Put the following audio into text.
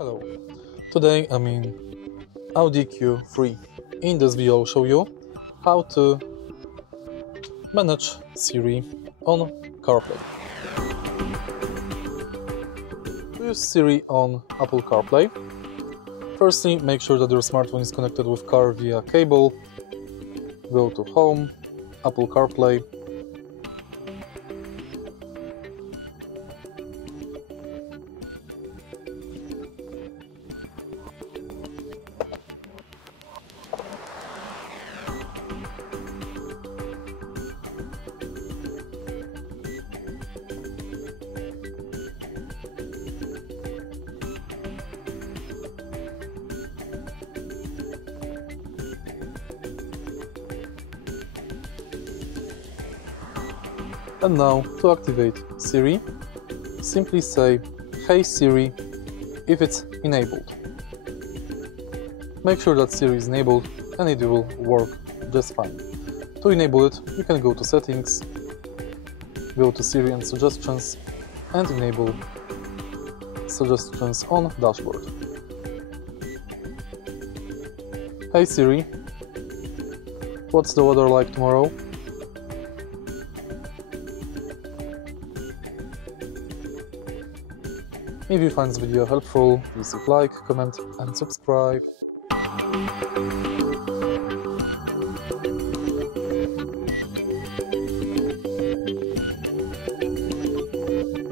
Hello, today I'm in AUDI Q3. In this video I'll show you how to manage Siri on CarPlay. To use Siri on Apple CarPlay, firstly make sure that your smartphone is connected with car via cable. Go to Home, Apple CarPlay, and now to activate Siri, simply say Hey Siri if it's enabled. Make sure that Siri is enabled and it will work just fine. To enable it, you can go to Settings, go to Siri and Suggestions and enable Suggestions on Dashboard. Hey Siri, what's the weather like tomorrow? If you find this video helpful, please leave a like, comment and subscribe.